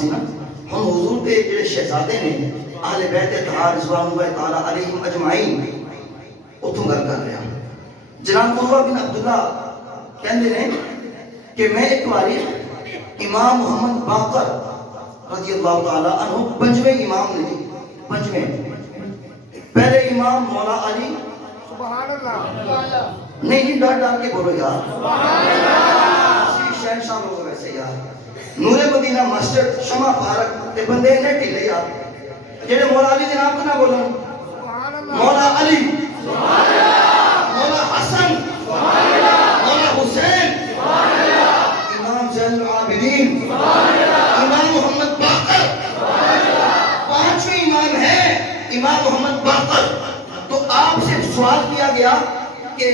سی نا ہم حضور کے جڑے شہزادے نے اہل بیت اطہار رضوان اللہ تعالی علیہم اجمعین اتوں گل کر رہا جناب عروہ بن عبداللہ کہندے نے کہ میں ایک باری امام محمد باقر رضی اللہ تعالی عنہ پنجویں امام نے پنجویں پہلے امام مولا علی سبحان اللہ نہیں ڈر ڈر کے بولو یار سبحان اللہ شہنشاہ لوگ ویسے یار نور مدینہ مسجد شمع پارک تے بندے نے ٹھلے یار جڑے مولا علی دے نام تے نہ بولن سبحان اللہ مولا علی سبحان اللہ مولا حسن سبحان اللہ مولا حسین سبحان اللہ امام زین العابدین سبحان اللہ امام محمد باقر سبحان اللہ پانچویں امام ہیں امام محمد باقر. تو آپ سے سوال کیا گیا کہ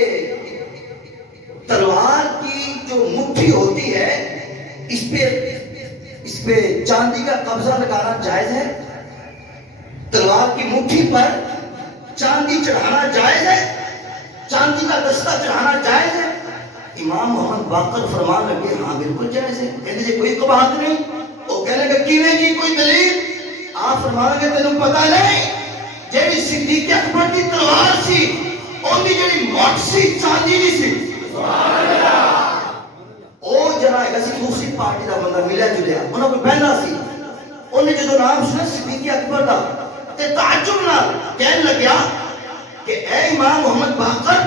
تلوار کی جو مٹھی ہوتی ہے اس پہ چاندی کا قبضہ لگانا جائز ہے؟ تلوار کی مٹھی پر چاندی چڑھانا جائز ہے؟ چاندی کا دستہ چڑھانا جائز ہے؟ امام محمد باقر فرمان لگے ہاں بالکل جائز ہے. کہتے جی کوئی قباحت نہیں. وہ کہنے کہ کیویں جی کوئی دلیل؟ آپ فرمان لگے تینوں پتہ نہیں جیڑی صدیق اکبر کی تلوار سی اون دی جیڑی موٹ سی چاندی دی سی سبحان اللہ. او جڑا ہے سی دوسری پارٹی دا بندہ ملیا جلیا انہاں کوئی بہنا سی اونے جدوں نام سنا صدیق اکبر دا تے تعجب نال کہنے لگیا کہ اے امام محمد باقر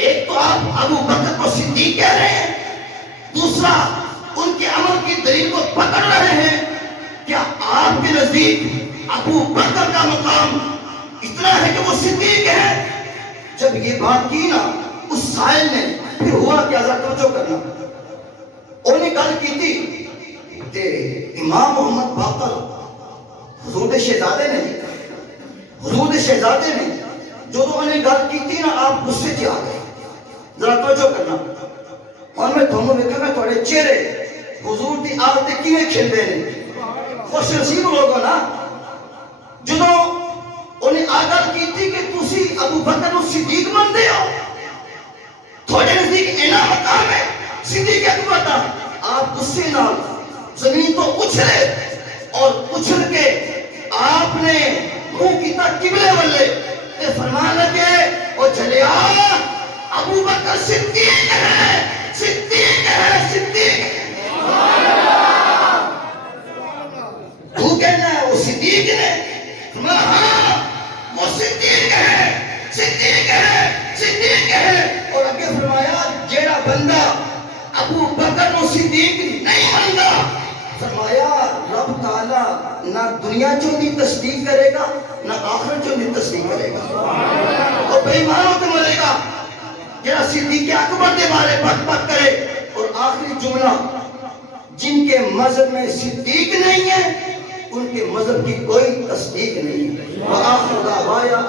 ایک تو آپ ابو بکر کو صدیق کہہ رہے ہیں دوسرا ان کے عمل کی دلیل کو پکڑ رہے ہیں کیا آپ کے نزدیک ابو بکر کا مقام اتنا ہے کہ وہ صدیق ہے؟ جب یہ بات کی نا اس سائل نے پھر ہوا کیا ذرا توجہ کرنا انہیں گل کی تھی کہ امام محمد باقر حضور شہزادے نے جو تو انہیں گل کی تھی نا آپ غصے سے آ گئے. ذرا توجہ کرنا اور میں تمہیں دیکھا گا تھوڑے چہرے حضور دی آلتے کیویں کھلدے نے خوش نصیب لوگوں نا جدوں انہیں آگل کی تھی کہ تسی ابو بکر کو صدیق مندے ہو تھوڑے نزدیک اینا مقام ہے صدیق اکبر دا آپ غصے نال زمین تو اچھلے اور اچھل کے آپ نے منہ کیتا قبلے والے تے فرمان لگے او چلیا ابو بکر صدیق ہے صدیق ہے صدیق سبحان اللہ. تو کہنا ہے وہ صدیق نے ہاں وہ صدیق ہے صدیق ہے صدیق ہے. اور اگے فرمایا جیڑا بندہ ابو بکر کو صدیق نہیں مانتا فرمایا رب تعالی نہ دنیا چوں دی تصدیق کرے گا نہ آخرت چوں دی تصدیق کرے گا اور بے ایمانوں تے مرے گا جیڑا صدیق اکبر دے بارے بک بک کرے. اور آخری جملہ جن کے مذہب میں صدیق نہیں ہے ان کے مذہب کی کوئی تصدیق نہیں ہے. وآخر دعوایا